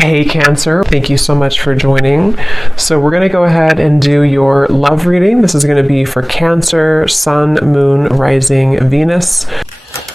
Hey Cancer, thank you so much for joining. So we're going to go ahead and do your love reading. This is going to be for Cancer, Sun, Moon, Rising, Venus.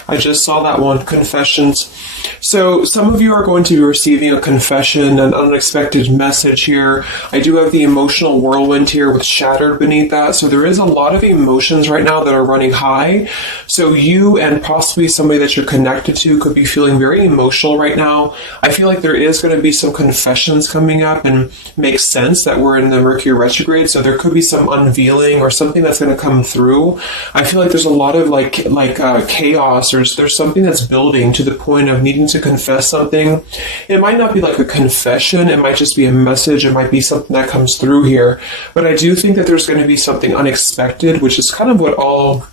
I just saw that one, confessions. So some of you are going to be receiving a confession, an unexpected message here. I do have the emotional whirlwind here with shattered beneath that. So there is a lot of emotions right now that are running high. So you and possibly somebody that you're connected to could be feeling very emotional right now. I feel like there is going to be some confessions coming up, and makes sense that we're in the Mercury retrograde. So there could be some unveiling or something that's going to come through. I feel like there's a lot of chaos. There's something that's building to the point of needing to confess something. It might not be like a confession, it might just be a message, it might be something that comes through here. But I do think that there's going to be something unexpected, which is kind of what all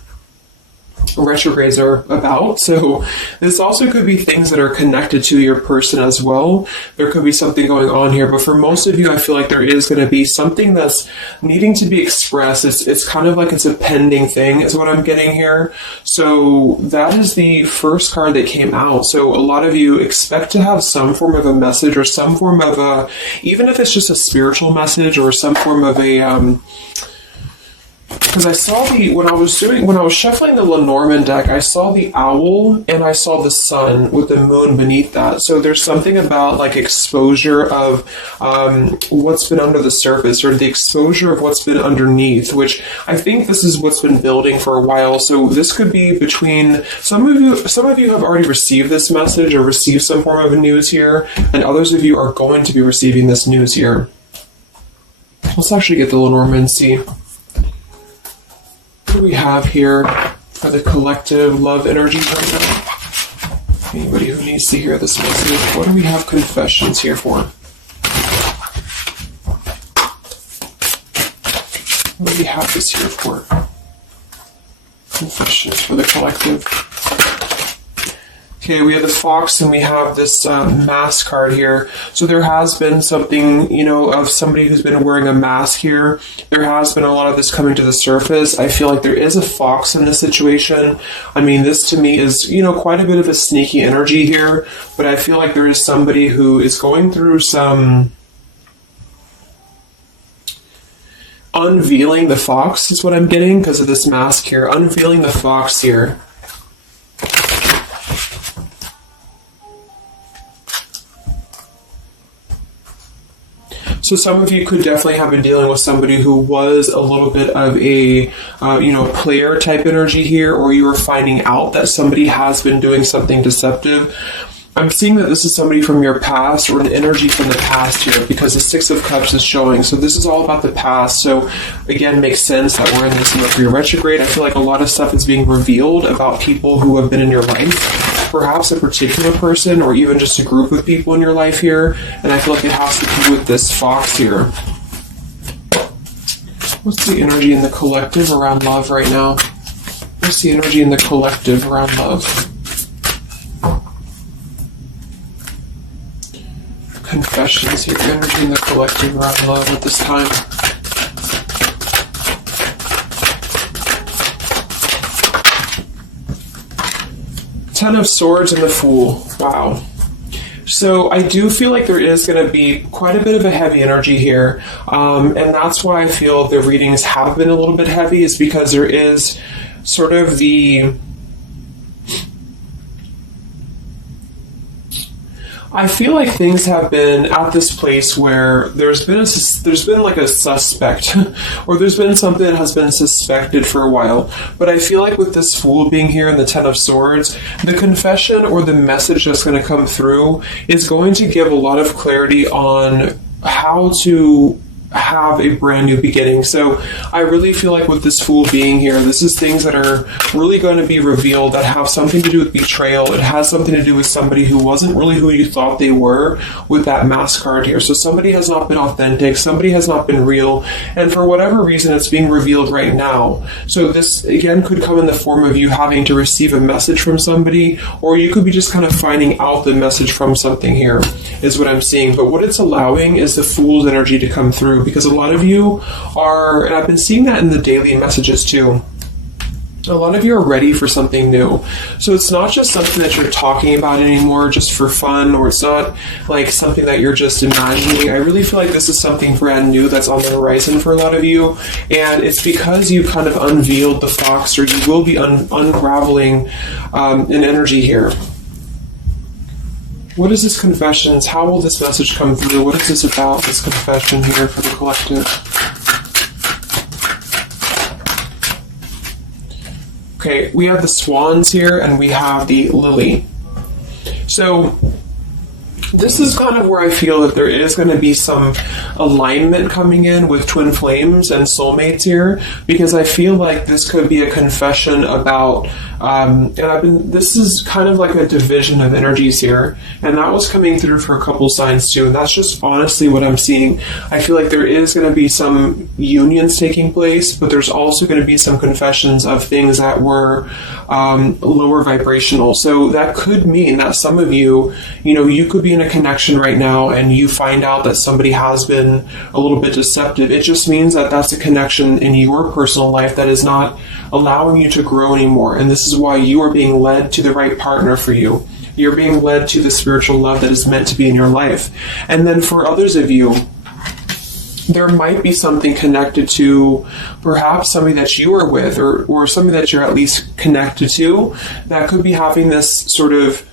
retrogrades are about. So this also could be things that are connected to your person as well. There could be something going on here, but for most of you, I feel like there is going to be something that's needing to be expressed. It's kind of like it's a pending thing is what I'm getting here. So that is the first card that came out. So a lot of you expect to have some form of a message or some form of a, even if it's just a spiritual message or some form of a, because I saw when I was shuffling the Lenormand deck, I saw the owl and I saw the sun with the moon beneath that. So there's something about like exposure of what's been under the surface, or the exposure of what's been underneath, which I think this is what's been building for a while. So this could be between some of you have already received this message or received some form of news here, and others of you are going to be receiving this news here. Let's actually get the Lenormand and see. What do we have here for the collective love energy right now? Anybody who needs to hear this message, what do we have confessions here for? What do we have this here for? Confessions for the collective. Okay, we have the fox and we have this mask card here. So there has been something, of somebody who's been wearing a mask here. There has been a lot of this coming to the surface. I feel like there is a fox in this situation. I mean, this to me is, quite a bit of a sneaky energy here. But I feel like there is somebody who is going through some unveiling the fox is what I'm getting because of this mask here. Unveiling the fox here. So some of you could definitely have been dealing with somebody who was a little bit of a, player type energy here, or you were finding out that somebody has been doing something deceptive. I'm seeing that this is somebody from your past or an energy from the past here because the Six of Cups is showing. So this is all about the past. So again, makes sense that we're in this Mercury retrograde. I feel like a lot of stuff is being revealed about people who have been in your life. Perhaps a particular person or even just a group of people in your life here. And I feel like it has to do with this fox here. What's the energy in the collective around love right now? What's the energy in the collective around love? Confessions here, energy in the collective around love at this time. Ten of Swords and the Fool. Wow. So I do feel like there is going to be quite a bit of a heavy energy here. And that's why I feel the readings have been a little bit heavy, is because there is sort of the... I feel like things have been at this place where there's been like a suspect, or there's been something that has been suspected for a while. But I feel like with this Fool being here in the Ten of Swords, the confession or the message that's going to come through is going to give a lot of clarity on how to have a brand new beginning. So I really feel like with this Fool being here, this is things that are really going to be revealed that have something to do with betrayal. It has something to do with somebody who wasn't really who you thought they were with that mask card here. So somebody has not been authentic, somebody has not been real, and for whatever reason it's being revealed right now. So this again could come in the form of you having to receive a message from somebody, or you could be just kind of finding out the message from something here, is what I'm seeing. But what it's allowing is the Fool's energy to come through, because a lot of you are, and I've been seeing that in the daily messages too, A lot of you are ready for something new. So it's not just something that you're talking about anymore just for fun, or it's not like something that you're just imagining. I really feel like this is something brand new that's on the horizon for a lot of you. And it's because you kind of unveiled the fox, or you will be unraveling an energy here. What is this confession? How will this message come through? What is this about, this confession here for the collective? Okay, we have the swans here, and we have the lily. So this is kind of where I feel that there is going to be some alignment coming in with twin flames and soulmates here, because I feel like this could be a confession about, this is kind of like a division of energies here, and that was coming through for a couple signs too, and that's just honestly what I'm seeing. I feel like there is going to be some unions taking place, but there's also going to be some confessions of things that were lower vibrational. So that could mean that some of you, you could be in a connection right now and you find out that somebody has been a little bit deceptive. It just means that that's a connection in your personal life that is not allowing you to grow anymore. And this is why you are being led to the right partner for you. You're being led to the spiritual love that is meant to be in your life. And then for others of you, there might be something connected to perhaps somebody that you are with, or somebody that you're at least connected to, that could be having this sort of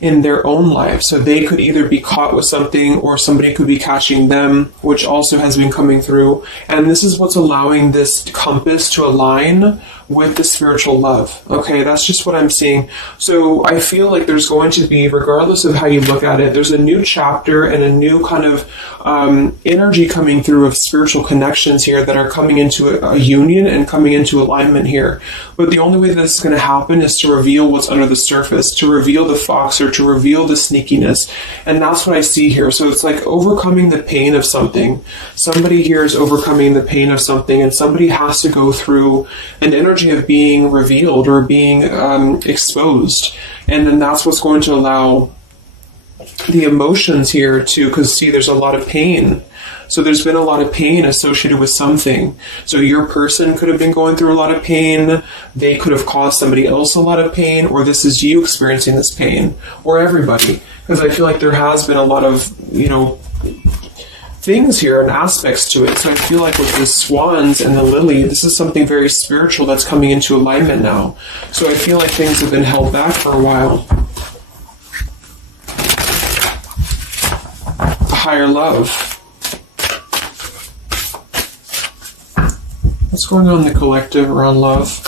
in their own life. So they could either be caught with something, or somebody could be catching them, which also has been coming through. And this is what's allowing this compass to align with the spiritual love. Okay, that's just what I'm seeing. So I feel like there's going to be, regardless of how you look at it, there's a new chapter and a new kind of energy coming through of spiritual connections here that are coming into a union and coming into alignment here. But the only way that this is going to happen is to reveal what's under the surface, to reveal the fox, or to reveal the sneakiness. And that's what I see here. So it's like overcoming the pain of something. Somebody here is overcoming the pain of something, and somebody has to go through an energy of being revealed or being exposed. And then that's what's going to allow the emotions here to, because see, there's a lot of pain. So there's been a lot of pain associated with something. So your person could have been going through a lot of pain. They could have caused somebody else a lot of pain, or this is you experiencing this pain, or everybody. Because I feel like there has been a lot of, things here and aspects to it. So I feel like with the swans and the lily, this is something very spiritual that's coming into alignment now. So I feel like things have been held back for a while. A higher love. What's going on in the collective around love?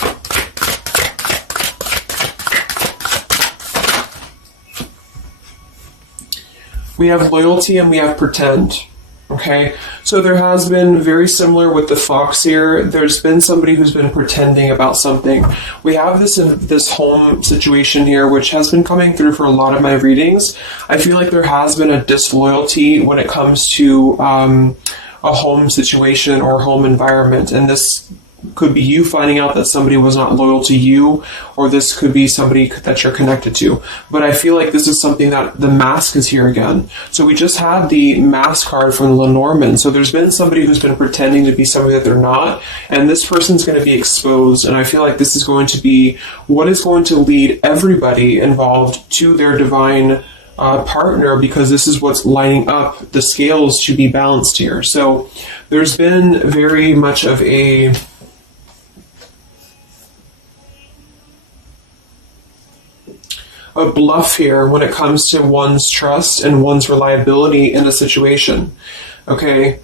We have loyalty and we have pretend. Okay, so there has been, very similar with the fox here, there's been somebody who's been pretending about something. We have this home situation here, which has been coming through for a lot of my readings. I feel like there has been a disloyalty when it comes to a home situation or home environment, and this could be you finding out that somebody was not loyal to you, or this could be somebody that you're connected to. But I feel like this is something that the mask is here again. So we just had the mask card from Lenormand. So there's been somebody who's been pretending to be somebody that they're not, and this person's going to be exposed. And I feel like this is going to be what is going to lead everybody involved to their divine partner, because this is what's lining up the scales to be balanced here. So there's been very much of a bluff here when it comes to one's trust and one's reliability in a situation. Okay.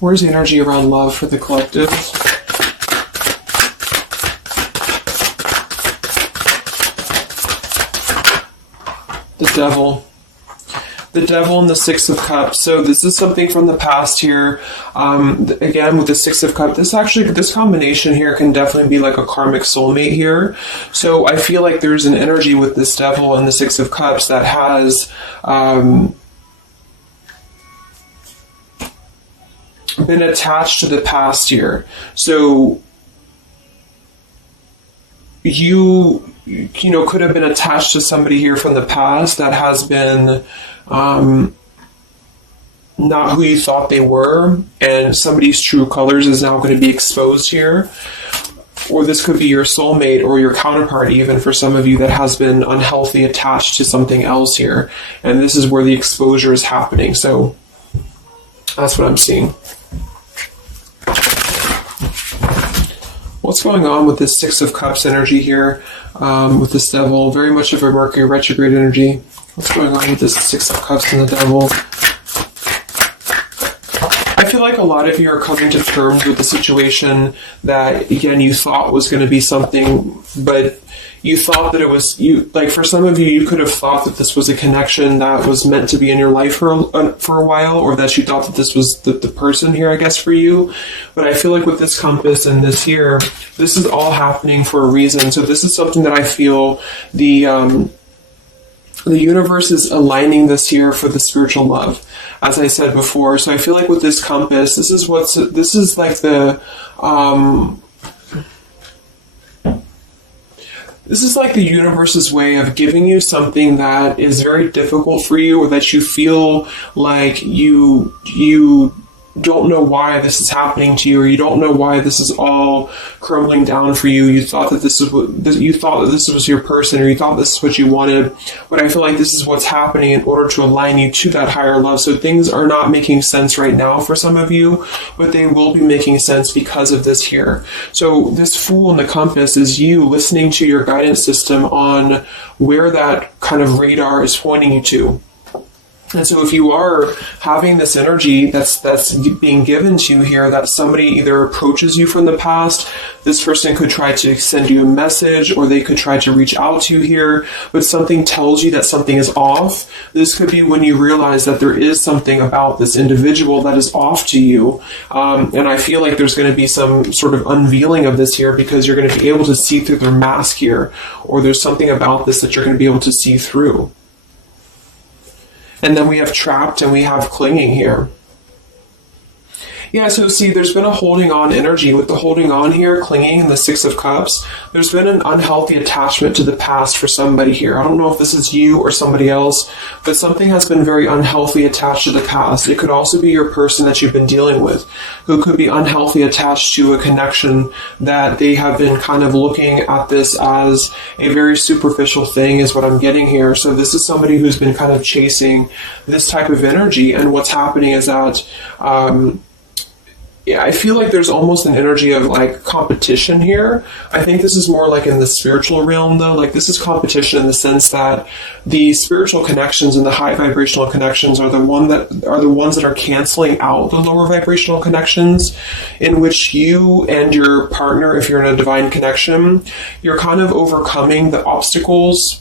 Where's the energy around love for the collective? The devil. The devil and the Six of Cups. So this is something from the past here. Again, with the Six of Cups, this combination here can definitely be like a karmic soulmate here. So I feel like there's an energy with this devil and the Six of Cups that has been attached to the past here. So you know, could have been attached to somebody here from the past that has been not who you thought they were, and somebody's true colors is now going to be exposed here. Or this could be your soulmate or your counterpart, even for some of you, that has been unhealthy attached to something else here. And this is where the exposure is happening. So that's what I'm seeing. What's going on with this Six of Cups energy here with this Devil? Very much of a Mercury retrograde energy. What's going on with this Six of Cups and the Devil? I feel like a lot of you are coming to terms with the situation that, again, you thought was going to be something, but you thought that it was, like for some of you, you could have thought that this was a connection that was meant to be in your life for a while, or that you thought that this was the person here, I guess, for you. But I feel like with this compass and this here, this is all happening for a reason. So this is something that I feel the universe is aligning this here for the spiritual love, as I said before. So I feel like with this compass, this is like the this is like the universe's way of giving you something that is very difficult for you, or that you feel like you don't know why this is happening to you, or you don't know why this is all crumbling down for you. You thought that this was your person, or you thought this is what you wanted. But I feel like this is what's happening in order to align you to that higher love. So things are not making sense right now for some of you, but they will be making sense because of this here. So this Fool in the compass is you listening to your guidance system on where that kind of radar is pointing you to. And so if you are having this energy that's being given to you here, that somebody either approaches you from the past, this person could try to send you a message, or they could try to reach out to you here, but something tells you that something is off. This could be when you realize that there is something about this individual that is off to you. And I feel like there's going to be some sort of unveiling of this here, because you're going to be able to see through their mask here, or there's something about this that you're going to be able to see through. And then we have trapped and we have clinging here. Yeah, so see, there's been a holding on energy. With the holding on here, clinging, and the Six of Cups, there's been an unhealthy attachment to the past for somebody here. I don't know if this is you or somebody else, but something has been very unhealthy attached to the past. It could also be your person that you've been dealing with, who could be unhealthy attached to a connection that they have been kind of looking at this as a very superficial thing, is what I'm getting here. So this is somebody who's been kind of chasing this type of energy, and what's happening is that yeah, I feel like there's almost an energy of like competition here. I think this is more like in the spiritual realm though. Like this is competition in the sense that the spiritual connections and the high vibrational connections are the ones that are canceling out the lower vibrational connections, in which you and your partner, if you're in a divine connection, you're kind of overcoming the obstacles,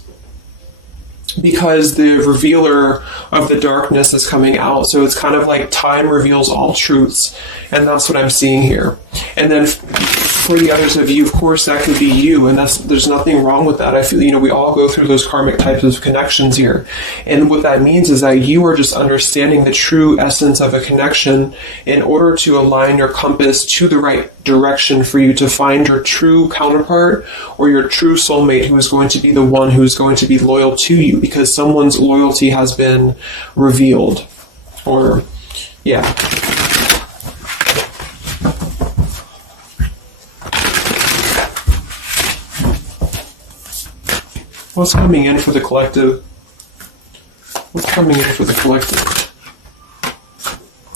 because the revealer of the darkness is coming out. So it's kind of like time reveals all truths, and that's what I'm seeing here. And then for the others of you, of course, that could be you, and there's nothing wrong with that. I feel, we all go through those karmic types of connections here. And what that means is that you are just understanding the true essence of a connection in order to align your compass to the right direction for you to find your true counterpart, or your true soulmate, who is going to be the one who is going to be loyal to you, because someone's loyalty has been revealed. Or, yeah. What's coming in for the collective? What's coming in for the collective?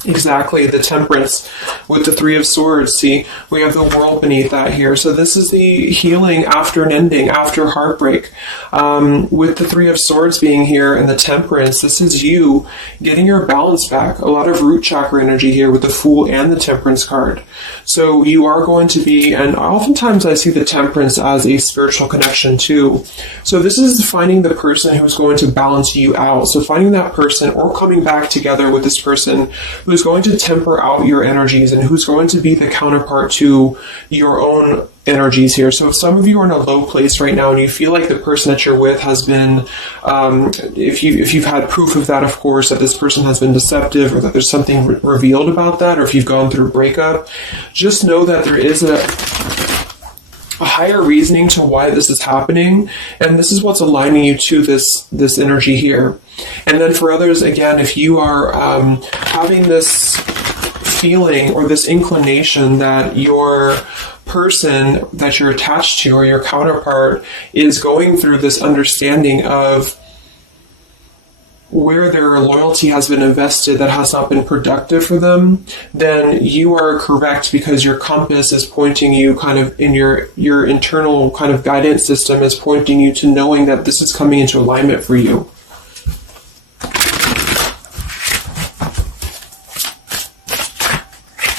Exactly, the Temperance with the Three of Swords. See, we have the World beneath that here. So this is the healing after an ending, after heartbreak. With the Three of Swords being here and the Temperance, this is you getting your balance back. A lot of root chakra energy here with the Fool and the Temperance card. So you are going to be, and oftentimes I see the Temperance as a spiritual connection too. So this is finding the person who's going to balance you out. So finding that person, or coming back together with this person who who's going to temper out your energies and who's going to be the counterpart to your own energies here. So if some of you are in a low place right now and you feel like the person that you're with has been, if you've had proof of that, of course, that this person has been deceptive or that there's something revealed about that, or if you've gone through a breakup, just know that there is a higher reasoning to why this is happening, and this is what's aligning you to this energy here. And then for others, again, if you are having this feeling or this inclination that your person that you're attached to or your counterpart is going through this understanding of where their loyalty has been invested that has not been productive for them, then you are correct, because your compass is pointing you kind of in your internal kind of guidance system is pointing you to knowing that this is coming into alignment for you.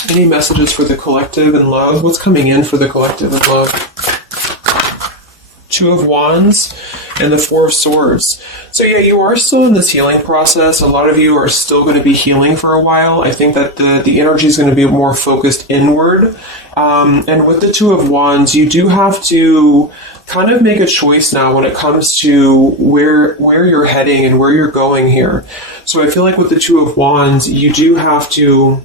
Any messages for the collective and love? What's coming in for the collective and love? Two of Wands and the Four of Swords. So yeah, you are still in this healing process. A lot of you are still going to be healing for a while. I think that the energy is going to be more focused inward. And with the Two of Wands, you do have to kind of make a choice now when it comes to where you're heading and where you're going here. So I feel like with the Two of Wands, you do have to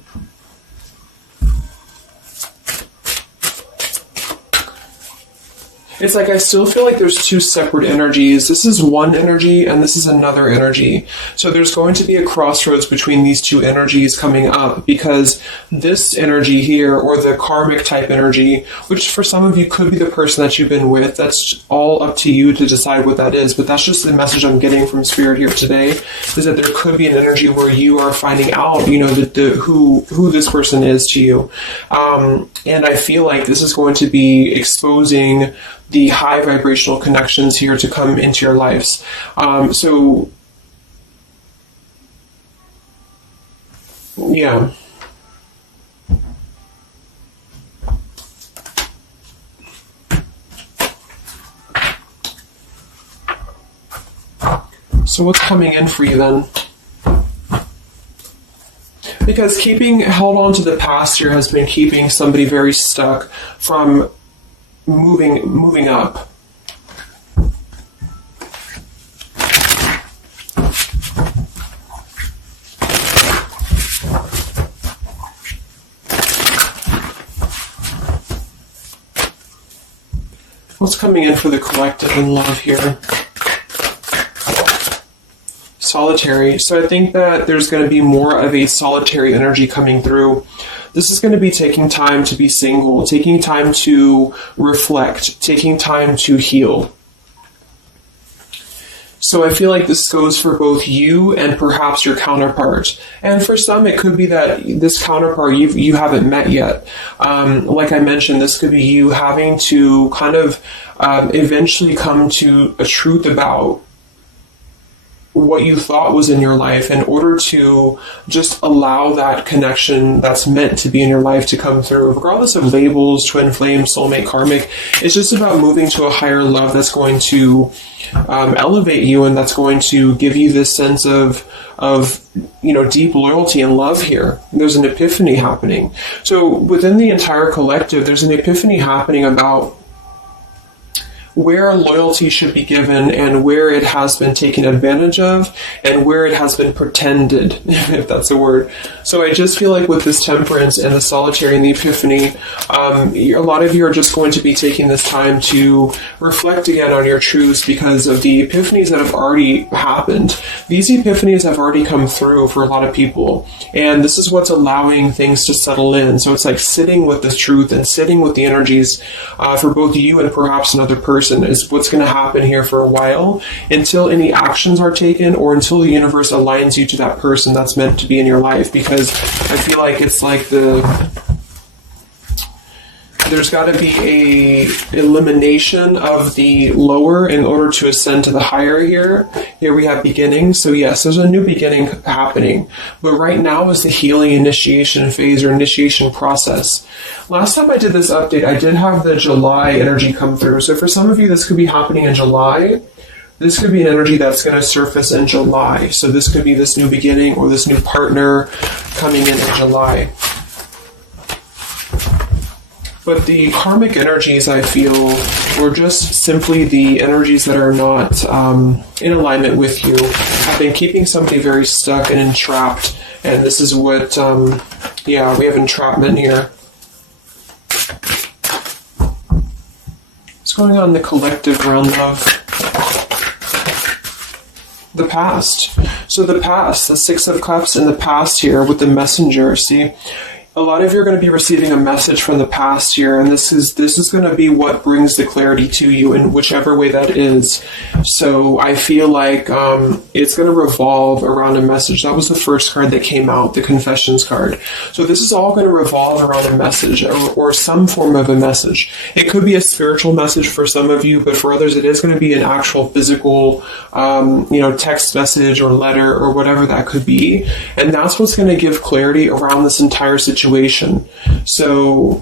it's like I still feel like there's two separate energies. This is one energy and this is another energy. So there's going to be a crossroads between these two energies coming up, because this energy here, or the karmic type energy, which for some of you could be the person that you've been with, that's all up to you to decide what that is. But that's just the message I'm getting from Spirit here today, is that there could be an energy where you are finding out, you know, who this person is to you. And I feel like this is going to be exposing the high vibrational connections here to come into your lives. So, yeah. So what's coming in for you then? Because held on to the past here has been keeping somebody very stuck from moving up. What's coming in for the collective and love here? Solitary. So I think that there's going to be more of a solitary energy coming through. This is going to be taking time to be single, taking time to reflect, taking time to heal. So I feel like this goes for both you and perhaps your counterpart. And for some, it could be that this counterpart you haven't met yet. Like I mentioned, this could be you having to kind of eventually come to a truth about what you thought was in your life in order to just allow that connection that's meant to be in your life to come through, regardless of labels, twin flame, soulmate, karmic. It's just about moving to a higher love that's going to elevate you, and that's going to give you this sense of deep loyalty and love here. There's an epiphany happening. So within the entire collective, there's an epiphany happening about where loyalty should be given and where it has been taken advantage of and where it has been pretended, if that's a word. So I just feel like with this temperance and the solitary and the epiphany, a lot of you are just going to be taking this time to reflect again on your truths because of the epiphanies that have already happened. These epiphanies have already come through for a lot of people, and this is what's allowing things to settle in. So it's like sitting with the truth and sitting with the energies for both you and perhaps another person is what's going to happen here for a while, until any actions are taken or until the universe aligns you to that person that's meant to be in your life. Because I feel like it's like there's got to be a elimination of the lower in order to ascend to the higher here. Here we have beginning. So yes, there's a new beginning happening. But right now is the healing initiation phase or initiation process. Last time I did this update, I did have the July energy come through. So for some of you, this could be happening in July. This could be an energy that's going to surface in July. So this could be this new beginning or this new partner coming in July. But the karmic energies, I feel, were just simply the energies that are not in alignment with you. Have been keeping somebody very stuck and entrapped. And this is what, yeah, we have entrapment here. What's going on in the collective realm of the past? So the past, the Six of Cups in the past here with the Messenger, see? A lot of you are going to be receiving a message from the past here, and this is going to be what brings the clarity to you in whichever way that is. So I feel like it's going to revolve around a message. That was the first card that came out, the Confessions card. So this is all going to revolve around a message or some form of a message. It could be a spiritual message for some of you, but for others it is going to be an actual physical text message or letter or whatever that could be. And that's what's going to give clarity around this entire situation. So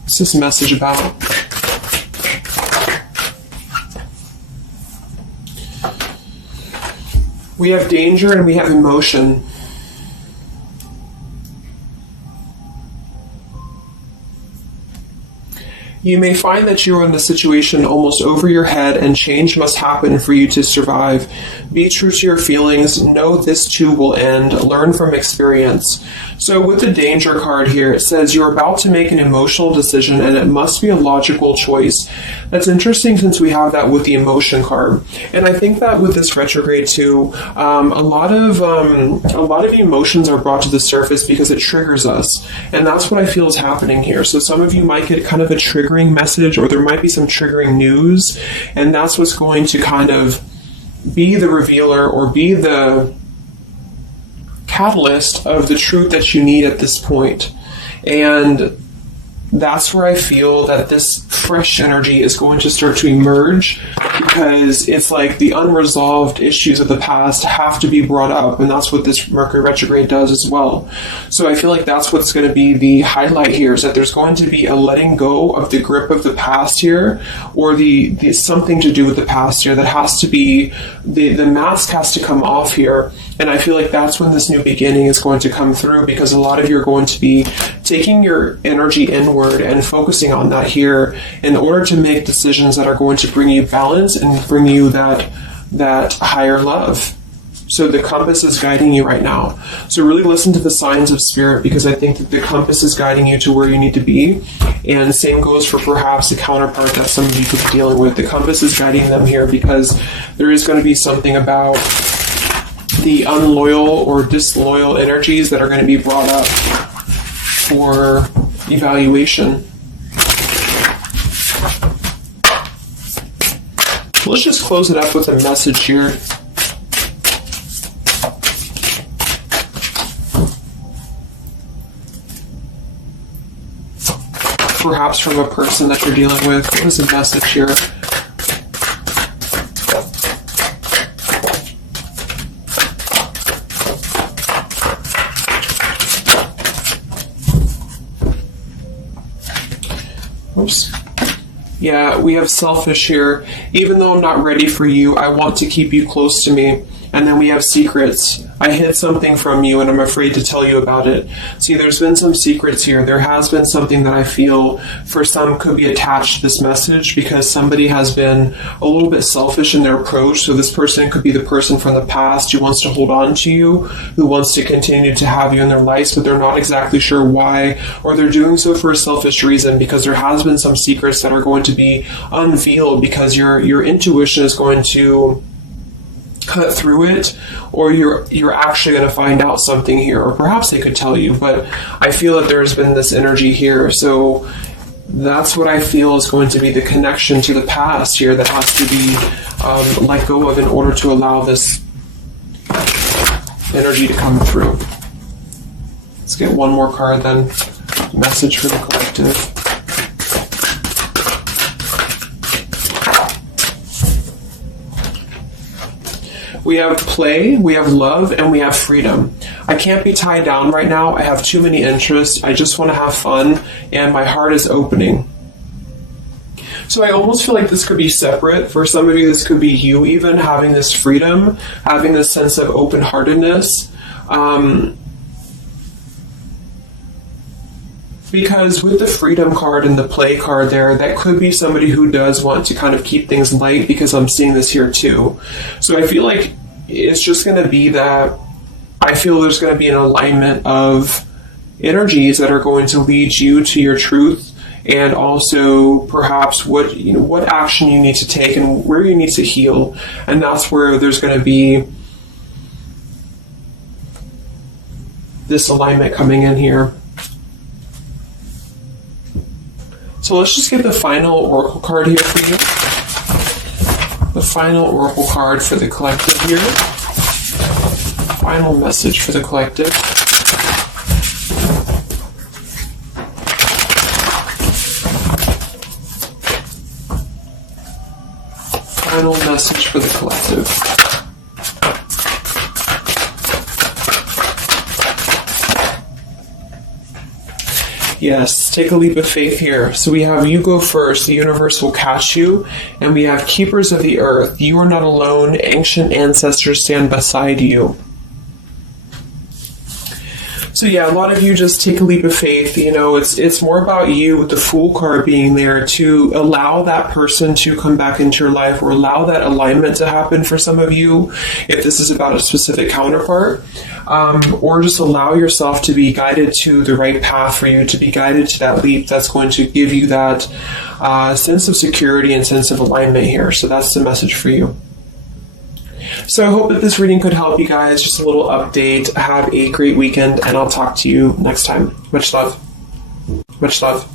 what's this message about? We have danger and we have emotion. You may find that you are in a situation almost over your head and change must happen for you to survive. Be true to your feelings. Know this too will end. Learn from experience. So with the danger card here, it says you're about to make an emotional decision and it must be a logical choice. That's interesting since we have that with the emotion card. And I think that with this retrograde too, a lot of emotions are brought to the surface because it triggers us. And that's what I feel is happening here. So some of you might get kind of a triggering message, or there might be some triggering news, and that's what's going to kind of be the revealer or be the catalyst of the truth that you need at this point. And that's where I feel that this fresh energy is going to start to emerge, because it's like the unresolved issues of the past have to be brought up, and that's what this Mercury retrograde does as well. So I feel like that's what's going to be the highlight here, is that there's going to be a letting go of the grip of the past here, or the something to do with the past here that has to be, the mask has to come off here. And I feel like that's when this new beginning is going to come through, because a lot of you are going to be taking your energy inward and focusing on that here in order to make decisions that are going to bring you balance and bring you that higher love. So the compass is guiding you right now. So really listen to the signs of spirit, because I think that the compass is guiding you to where you need to be. And same goes for perhaps the counterpart that some of you could be dealing with. The compass is guiding them here because there is going to be something about the unloyal or disloyal energies that are going to be brought up for evaluation. Let's just close it up with a message here. Perhaps from a person that you're dealing with. What is the message here? Oops. Yeah, we have selfish here. Even though I'm not ready for you, I want to keep you close to me. And then we have secrets. I hid something from you and I'm afraid to tell you about it. See, there's been some secrets here. There has been something that I feel for some could be attached to this message, because somebody has been a little bit selfish in their approach. So this person could be the person from the past who wants to hold on to you, who wants to continue to have you in their lives, but they're not exactly sure why, or they're doing so for a selfish reason, because there has been some secrets that are going to be unveiled, because your intuition is going to cut through it, or you're actually going to find out something here, or perhaps they could tell you, but I feel that there's been this energy here. So that's what I feel is going to be the connection to the past here that has to be let go of in order to allow this energy to come through. Let's get one more card then. Message for the collective. We have play, we have love, and we have freedom. I can't be tied down right now. I have too many interests. I just want to have fun, and my heart is opening. So I almost feel like this could be separate. For some of you, this could be you even having this freedom, having this sense of open-heartedness. Because with the freedom card and the play card there, that could be somebody who does want to kind of keep things light, because I'm seeing this here too. So I feel like it's just going to be that I feel there's going to be an alignment of energies that are going to lead you to your truth, and also perhaps what action you need to take and where you need to heal. And that's where there's going to be this alignment coming in here. So let's just get the final oracle card here for you. The final oracle card for the collective here. Final message for the collective. Final message for the collective. Yes, take a leap of faith here. So we have you go first, the universe will catch you, and we have keepers of the earth. You are not alone, ancient ancestors stand beside you. So yeah, a lot of you just take a leap of faith. It's more about you with the Fool card being there to allow that person to come back into your life, or allow that alignment to happen for some of you, if this is about a specific counterpart, or just allow yourself to be guided to the right path for you, to be guided to that leap that's going to give you that sense of security and sense of alignment here. So that's the message for you. So I hope that this reading could help you guys. Just a little update. Have a great weekend, and I'll talk to you next time. Much love. Much love.